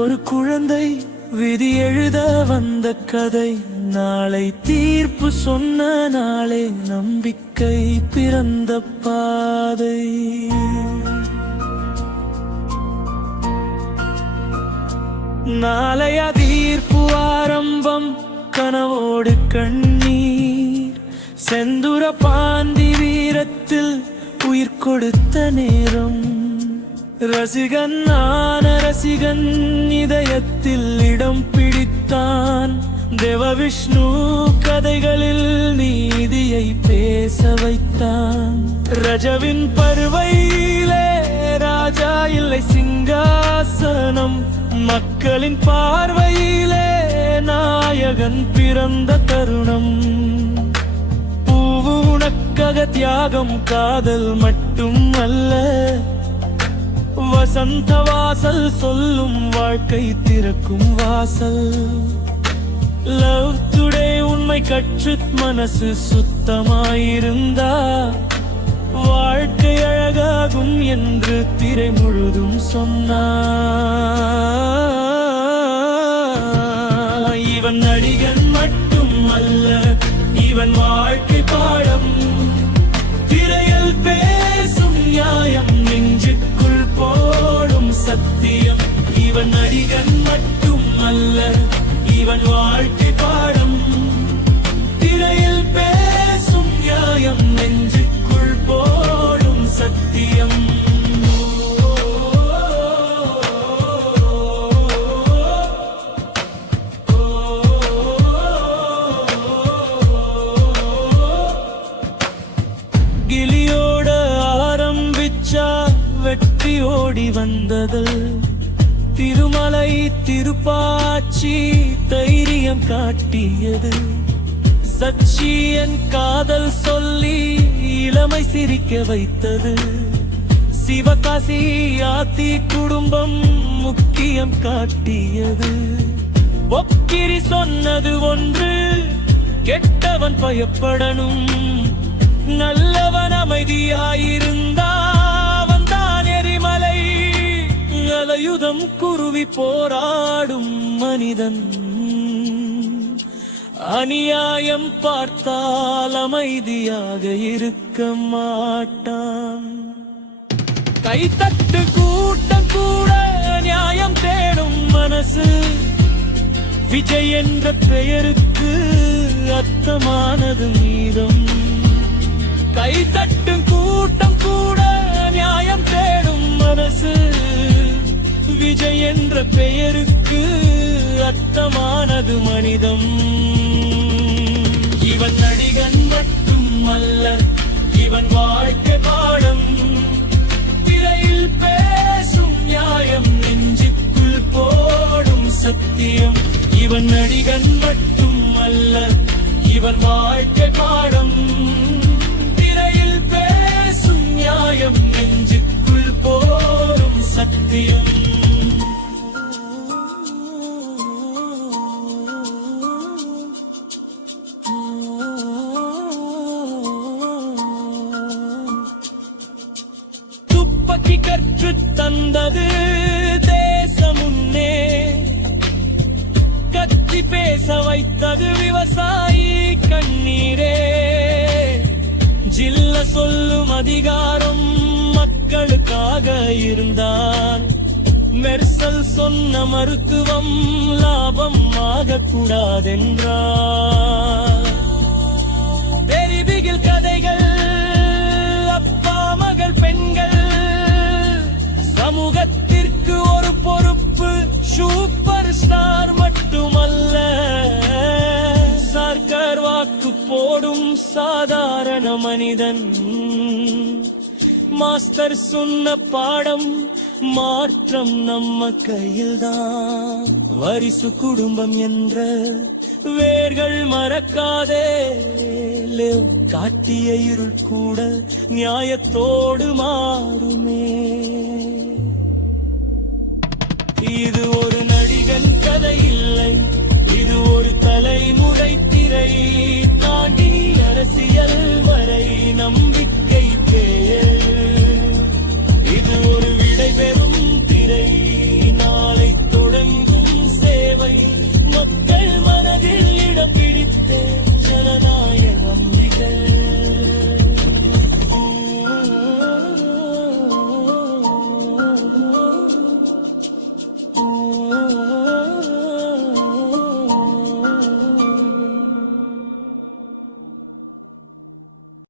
ஒரு குழந்தை விதி எழுத வந்த கதை. நாளை தீர்ப்பு சொன்ன நாளே நம்பிக்கை பிறந்த பாதை. நாளைய தீர்ப்பு ஆரம்பம், கனவோடு கண்ணீர். செந்துர பாண்டி வீரத்தில் உயிர் கொடுத்த நேரம். ரசிகன் ஆன ரசிகன் இதயத்தில் இடம் பிடித்தான். தேவவிஷ்ணு கதைகளில் நீதியை பேச வைத்தான். ரஜவின் பருவையிலே ராஜா இல்லை சிங்காசனம். மக்களின் பார்வையிலே நாயகன் பிறந்த தருணம். பூவு உனக்காக தியாகம், காதல் மட்டும் அல்ல. வசந்த வாசல் சொல்லும் வாழ்க்கை திறக்கும் வாசல். லவ் டுடே உண்மை கற்று மனசு சுத்தமாயிருந்தா வாழ்க்கை அழகாகும் என்று திரை முழுதும் சொன்னா. இவன் நடிகன் மட்டும் அல்ல, இவன் வாழ்க்கை பாடம். திரையில் பேசும் நியாயம், நெஞ்சுக்குள் போடும் சத்தியம். இவன் நடிகன் மட்டும் அல்ல, இவன் வாழ்க்கை பாடம். திரையில் பேசும் நியாயம், நெஞ்சுக்குள் போடும் சத்தியம். கிளியோட ஆரம்பிச்சா வெற்றி ஓடி வந்தது. திருமலை திருப்பாச்சி தைரியம் காட்டியது. சச்சியன் காதல் சொல்லி இளமை சிரிக்க வைத்தது. சிவகாசி ஆத்தி குடும்பம் முக்கியம் காட்டியது. ஒக்கிரி சொன்னது ஒன்று, கெட்டவன் பயப்படணும். நல்லவன் அமைதியாயிருந்தான் தான் எரிமலை. அலையுதம் குருவி போராடும் மனிதன். அநியாயம் பார்த்தால் அமைதியாக இருக்க மாட்டான். கைத்தட்டு கூட்டம் கூட நியாயம் தேடும் மனசு. விஜய் என்ற பெயருக்கு அர்த்தமானது மீதம். கைத்தட்டு கூட்டம் கூட நியாயம் தேடும் மனசு. விஜய் என்ற பெயருக்கு அர்த்தமானது மனிதம். இவன் நடிகன் மட்டும் அல்ல, இவன் வாழ்க்கை பாடம். திரையில் பேசும் நியாயம், நெஞ்சுக்குள் போடும் சத்தியம். இவன் நடிகன் மட்டும் அல்ல, இவன் வாழ்க்கை பாடம். திரையில் பேசும் நியாயம், நெஞ்சுக்குள் போடும் சத்தியம். துப்பக்கி கற்று தந்தது தேசம் முன்னே. கத்தி பேச வைத்தது விவசாயி கண்ணீரே. ஜில்ல சொல்லும் அதிகாரம் மக்களுக்காக இருந்தான். மெர்சல் சொன்ன மருத்துவம் லாபம் ஆகக்கூடாதென்றார். தெரிபிகில் கதைகள், அப்பா மகள் பெண்கள். சமூகத்திற்கு ஒரு பொறுப்பு, சூப்பர் ஸ்டார் மட்டுமல்ல. சர்க்கார் வாக்கு போடும் சாதாரண மனிதன். மாஸ்டர் சொன்ன பாடம், மாற்றம் நம்ம கையில்தான். வாரிசு குடும்பம் என்ற வேர்கள் மறக்காதே. காட்டிய இருள் கூட நியாயத்தோடு மாறுமே.